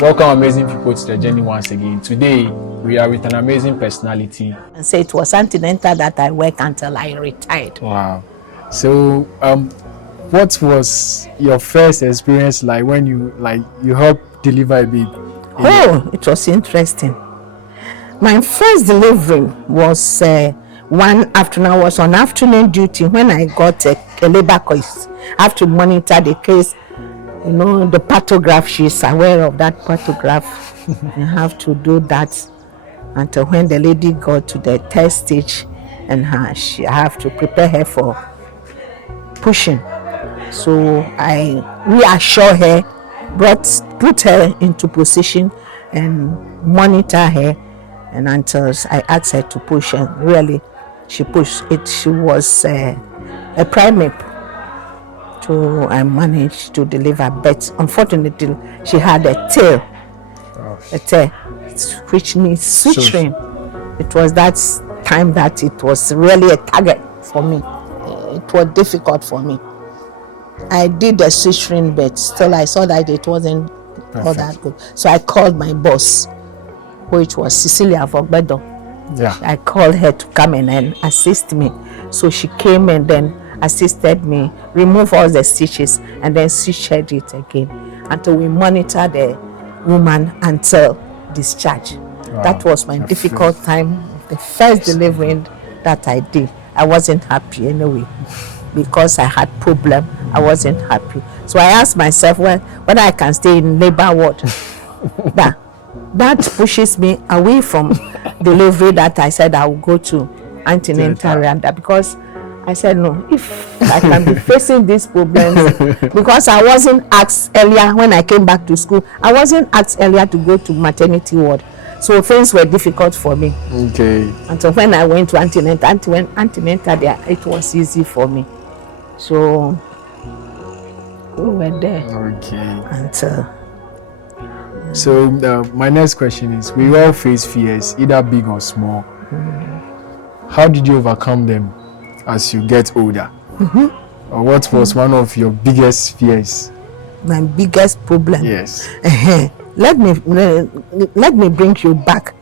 Welcome, amazing people, to the journey once again. Today, we are with an amazing personality. And so it was antenatal that I worked until I retired. Wow. So, what was your first experience like when you helped deliver a baby? Oh, it was interesting. My first delivery was one afternoon. I was on afternoon duty when I got a labor case. I have to monitor the case. You know, the pathograph, she's aware of that pathograph. You have to do that until when the lady got to the third stage, and I have to prepare her for pushing. So I reassure her, put her into position and monitor her, and until I asked her to push, and really she pushed it. She was a primate. So I managed to deliver, but unfortunately she had a tail, which means suturing. It was that time that it was really a target for me. It was difficult for me. I did the suturing, but still I saw that it wasn't all that good. So I called my boss, which was Cecilia Vogbedo. Yeah. I called her to come in and assist me. So she came and then assisted me, remove all the stitches, and then stitched it again until we monitor the woman until discharge. Wow. That was my difficult time. The first delivery that I did, I wasn't happy anyway because I had problem. I wasn't happy. So I asked myself whether I can stay in labor ward. That pushes me away from delivery that I said I would go to antenatal Rwanda, because I said no, if I can be facing these problems, because I wasn't asked earlier when I came back to school, I wasn't asked earlier to go to maternity ward. So things were difficult for me. Okay. And so when I went to antenatal there, it was easy for me. So we were there. Okay. Until so my next question is, we all face fears, either big or small. How did you overcome them as you get older? Or what was one of your biggest fears? My biggest problem? Yes. Let me bring you back.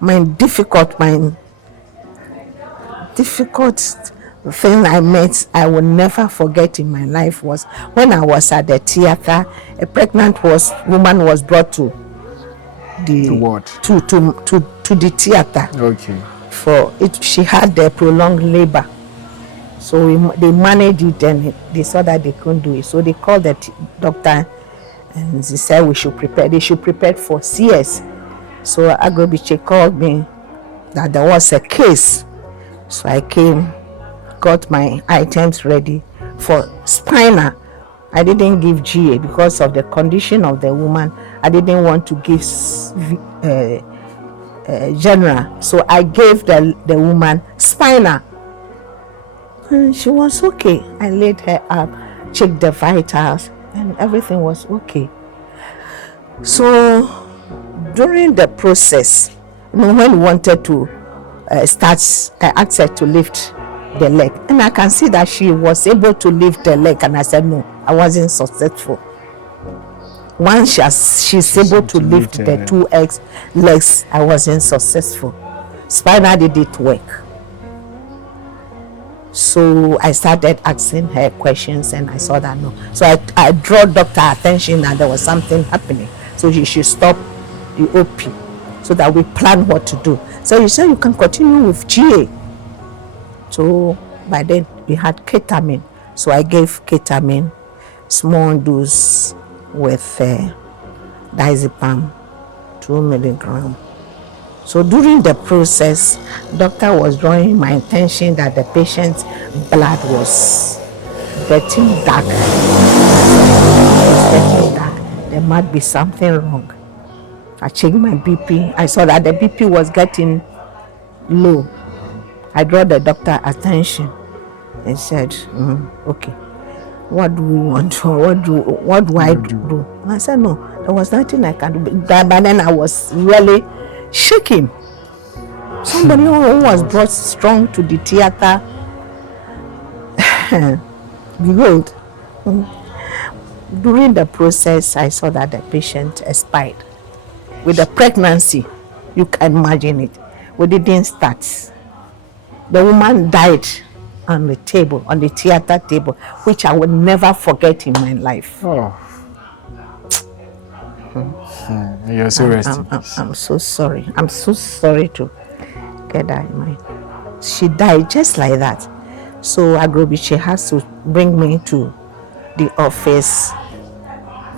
My difficult thing I met, I will never forget in my life, was when I was at the theater. A pregnant woman was brought to the what? To the theater. Okay. For it, she had the prolonged labor. So they managed it, and they saw that they couldn't do it. So they called the doctor, and they said we should prepare. They should prepare for CS. So Agrobiche called me that there was a case. So I came, got my items ready for spinal. I didn't give GA because of the condition of the woman. I didn't want to give general. So I gave the woman spinal. And she was okay. I laid her up, checked the vitals, and everything was okay. So during the process, when we wanted to start, I asked her to lift the leg, and I can see that she was able to lift the leg, and I said no, I wasn't successful. Once she's able to lift the two legs, I wasn't successful. Spinal didn't work. So I started asking her questions, and I saw that no. So I drew doctor attention that there was something happening. So she should stop the OP so that we plan what to do. So you said you can continue with GA. So by then we had ketamine. So I gave ketamine, small dose with diazepam, 2 milligrams. So during the process, doctor was drawing my attention that the patient's blood was getting dark. There might be something wrong. I checked my BP. I saw that the BP was getting low. I drew the doctor attention and said, okay, what do we want to, what do I do? I said, no, there was nothing I can do. But then I was really shaking. Somebody who was brought strong to the theater, behold, during the process, I saw that the patient expired. with the pregnancy. You can imagine it. We didn't start. The woman died on the table, on the theater table, which I will never forget in my life. Oh. You're so resting. I'm so sorry. I'm so sorry to get that in mind. She died just like that. So Agrobiche has to bring me to the office,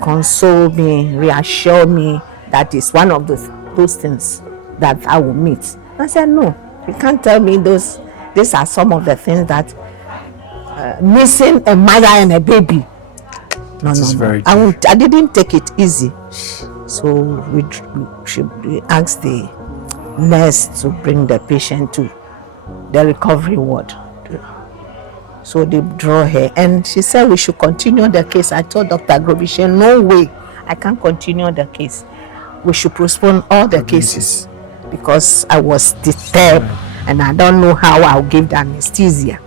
console me, reassure me that is one of those things that I will meet. I said, no, you can't tell me those. These are some of the things that missing a mother and a baby. No. I didn't take it easy. So we asked the nurse to bring the patient to the recovery ward. So they draw her, and she said we should continue the case. I told Dr. Agrobiche, no way, I can't continue the case. We should postpone all the cases because I was disturbed. And I don't know how I'll give the anesthesia,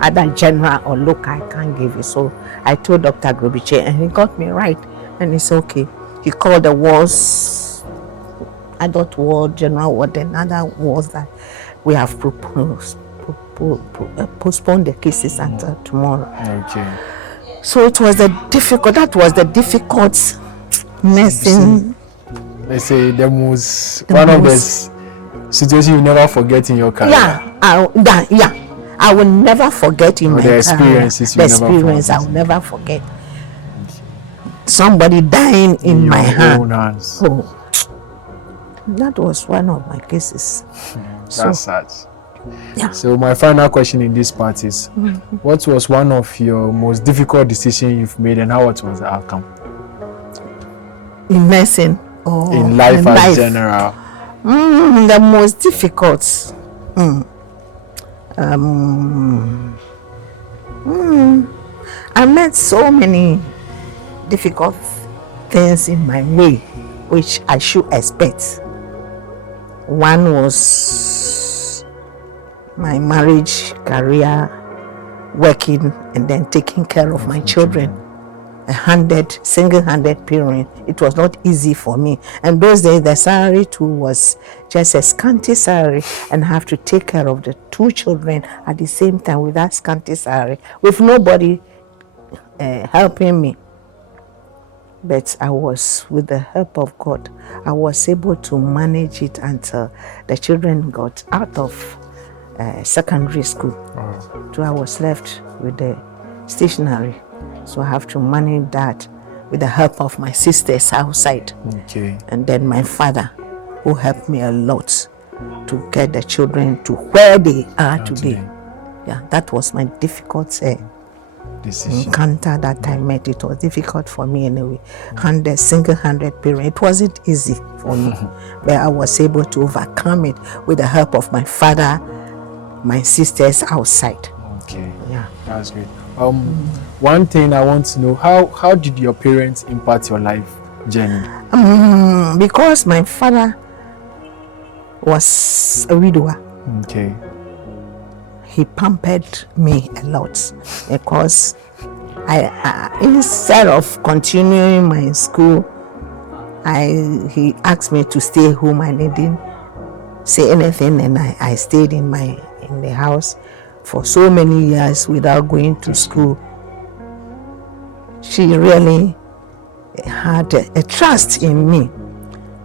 either general or local. I can't give it. So I told Dr. Agrobiche, and he got me right. And it's okay. He called the wards, adult ward, general ward, and other wards that we have postponed the cases until tomorrow. Okay. So it was that was the difficult nursing. Let's say one of the situation you never forget in your career. I will never forget in my career. The experience I will never forget. Somebody dying in my hands. Oh, that was one of my cases. That's sad. Yeah. So my final question in this part is, what was one of your most difficult decisions you've made, and how was the outcome? In nursing or in life as general? The most difficult. I met so many difficult things in my way, which I should expect. One was my marriage, career, working, and then taking care of my children. Single-handed parent. It was not easy for me. And those days, the salary too was just a scanty salary, and I have to take care of the two children at the same time with that scanty salary, with nobody helping me. But I was, with the help of God, I was able to manage it until the children got out of secondary school. So I was left with the stationery. So I have to manage that with the help of my sisters outside. Okay. And then my father, who helped me a lot to get the children to where they are today. Yeah, that was my difficult decision. Encounter that I met. It was difficult for me anyway. Single-handed parent. It wasn't easy for me. But I was able to overcome it with the help of my father, my sisters outside. Okay. Yeah. That's great. One thing I want to know, how did your parents impact your life journey? Because my father was a widower. Okay. He pampered me a lot because I instead of continuing my school, he asked me to stay home. I didn't say anything, and I stayed in the house for so many years without going to school. She really had a trust in me.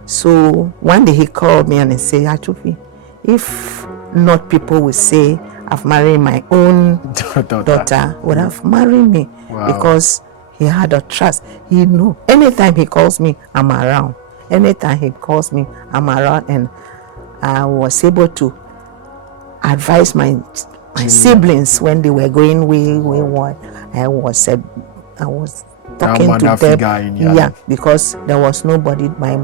So one day he called me and he said, Achufi, if not people will say I've married my own daughter, would have married me. Wow. Because he had a trust. He knew anytime he calls me, I'm around. Anytime he calls me, I'm around, and I was able to advise my siblings when they were going wayward. I was talking to them. Yeah, because there was nobody. My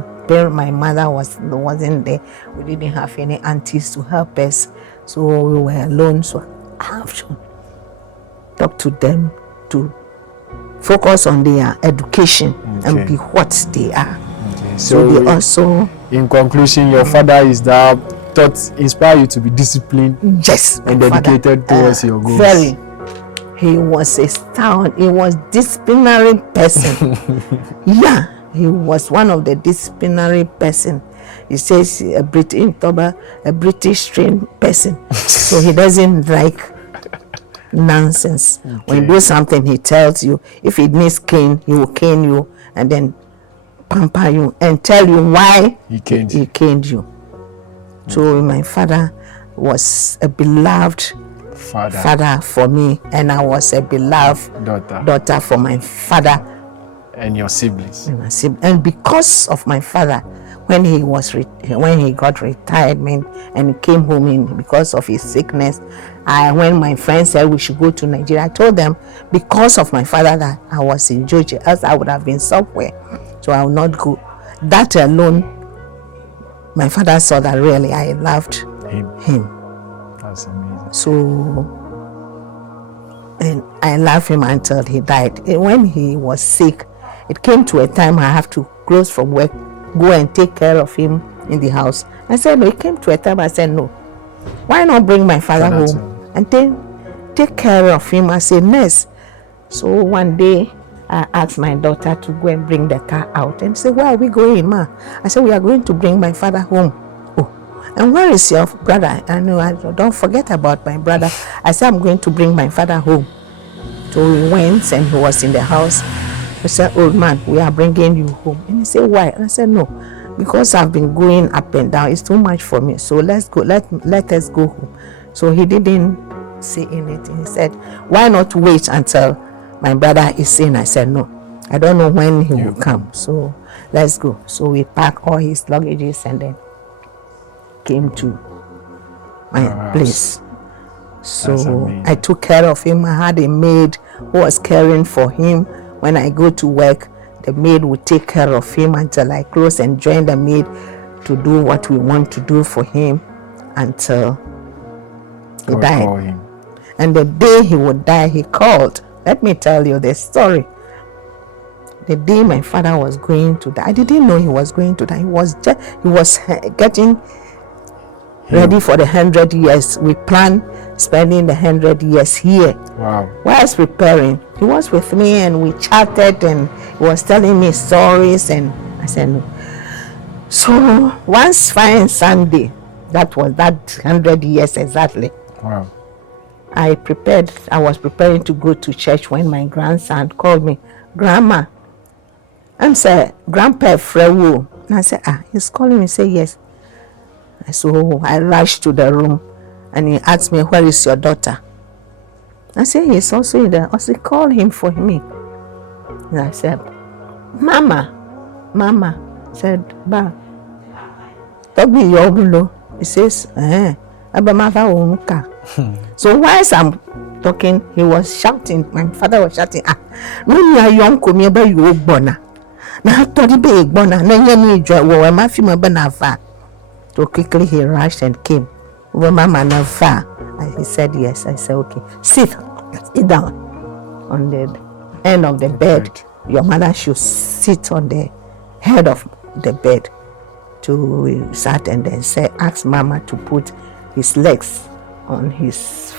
mother wasn't there. We didn't have any aunties to help us, so we were alone. So I have to talk to them to focus on their education and be what they are. Okay. So they also. In conclusion, your father is that inspire you to be disciplined, yes, and dedicated towards your goals. Very. He was a star. He was disciplinary person. Yeah, he was one of the disciplinary person he says a British trained person. So he doesn't like nonsense. Okay. When you do something, he tells you. If it needs cane, he will cane you and then pamper you and tell you why he caned you. So my father was a beloved father for me, and I was a beloved daughter for my father and your siblings. And because of my father, when he got retirement and he came home because of his sickness, when my friends said we should go to Nigeria, I told them because of my father that I was in Georgia, else I would have been somewhere. So I will not go. That alone, my father saw that really I loved him. That's amazing. So, and I loved him until he died. And when he was sick, it came to a time I have to close from work, go and take care of him in the house. I said, no, it came to a time I said, no. Why not bring my father home and take care of him as a nurse? So one day, I asked my daughter to go and bring the car out and say, where are we going, ma? I said, we are going to bring my father home. Oh, and where is your brother? I know, don't forget about my brother. I said, I'm going to bring my father home. So we went and he was in the house. I said, old man, we are bringing you home. And he said, why? And I said, no, because I've been going up and down. It's too much for me. So let's go. Let us go home. So he didn't say anything. He said, why not wait until my brother is in? I said, no, I don't know when he will come. So let's go. So we packed all his luggages and then came to my place. So I took care of him. I had a maid who was caring for him. When I go to work, the maid would take care of him until I close and join the maid to do what we want to do for him until he died. And the day he would die, he called. Let me tell you the story. The day my father was going to die, I didn't know he was going to die. He was getting ready for the 100 years. We planned spending the 100 years here. Wow. While I was preparing, he was with me and we chatted and he was telling me stories and I said no. So once fine Sunday, that was that 100 years exactly. Wow. I was preparing to go to church when my grandson called me, Grandma. I said, Grandpa Frewo. And I said, he's calling me. Say yes. So I rushed to the room and he asked me, where is your daughter? I said, he's also in there. I said, call him for me. And I said, Mama. I said, Ba. Talk me your bulo. He says, So whilst I'm talking, he was shouting. My father was shouting, when you are young, come here, you will bona. Now, Toddy be bona. So quickly he rushed and came. Mama Nafa. He said yes. I said okay. Sit down on the end of the bed. Your mother should sit on the head of the bed. So we sat and then asked Mama to put his legs on his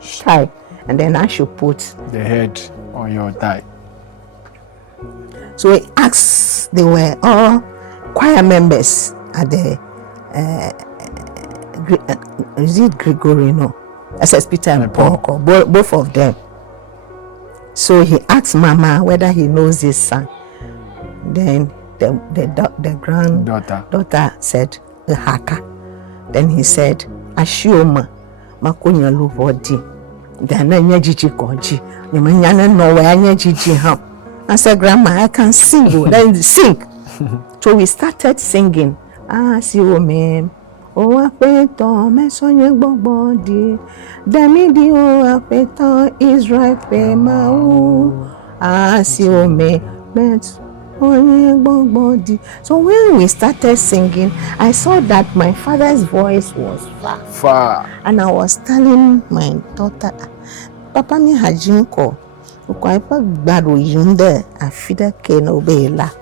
thigh, and then I should put the head on your thigh. So he asked. They were all choir members at the. Is it Gregory? No, SS Peter and Paul, both of them. So he asked Mama whether he knows his son. Then the granddaughter said Haka. Then he said Ashioma Makonya Lubodi. Then Nyajiji Koji. Nyamanyana no way Nyajiji ham. I said, Grandma, I can sing. Then sing. So we started singing. See you, ma'am. Oh, apeto me sonye gbogbo demi di o apeto Israel pe ma o see you, me sonye gbogbo. So when we started singing, I saw that my father's voice was far, and I was telling my daughter, Papa mi hajinko ukaipa gbaro yunde afida ke no bela.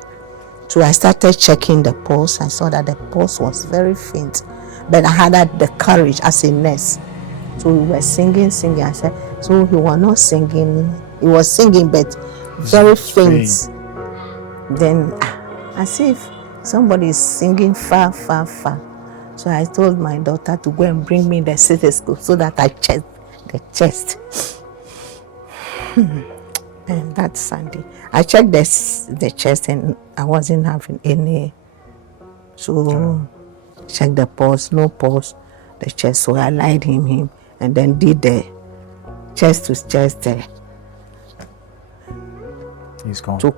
So I started checking the pulse. I saw that the pulse was very faint, but I had the courage as a nurse. So we were singing. I said, so he was not singing. He was singing, but very faint. Then, as if somebody is singing far, far, far. So I told my daughter to go and bring me the stethoscope so that I checked the chest. And that's Sunday. I checked the chest and I wasn't having any. So checked the pulse, no pulse, the chest. So I lied him and then did the chest to chest. He's gone. So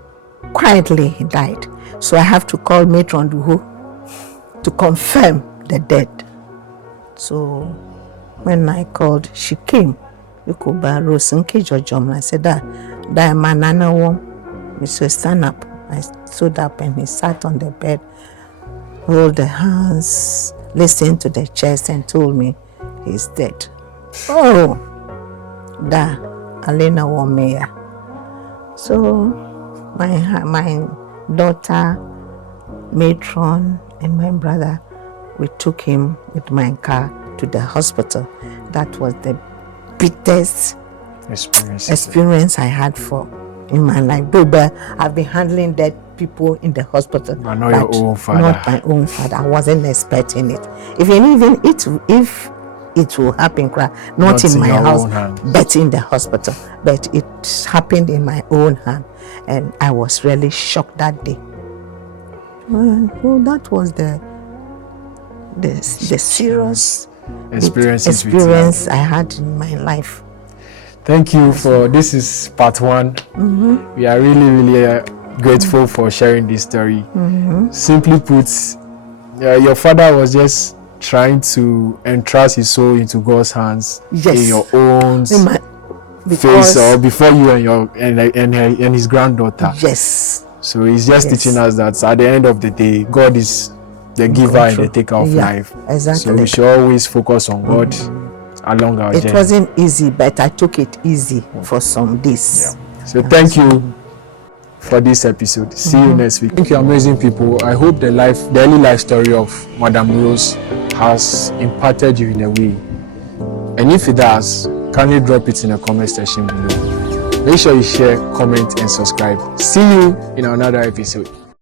quietly he died. So I have to call Matron Duhu to confirm the death. So when I called, she came. I said that my nana won. Mr. Stand up. I stood up and he sat on the bed, hold the hands, listened to the chest and told me he's dead. Oh, da Alena won me. So my daughter, Matron, and my brother, we took him with my car to the hospital. That was the biggest experience I had in my life. But I've been handling dead people in the hospital. But not your own father. Not my own father. I wasn't expecting it. If it will happen, not in my house, but in the hospital. But it happened in my own hand, and I was really shocked that day. Well, that was the serious experience I had in my life. Thank you for this is part 1. We are really grateful for sharing this story. Simply put, your father was just trying to entrust his soul into God's hands in your own face, or before you and his granddaughter. Yes. So he's just teaching us that at the end of the day, God is the giver and the taker of life. Exactly. So we should always focus on God along our journey. It wasn't easy, but I took it easy for some days. So thank you for this episode. See you next week. Thank you, amazing people. I hope the daily life story of Madam Rose has impacted you in a way. And if it does, kindly drop it in the comment section below. Make sure you share, comment, and subscribe. See you in another episode.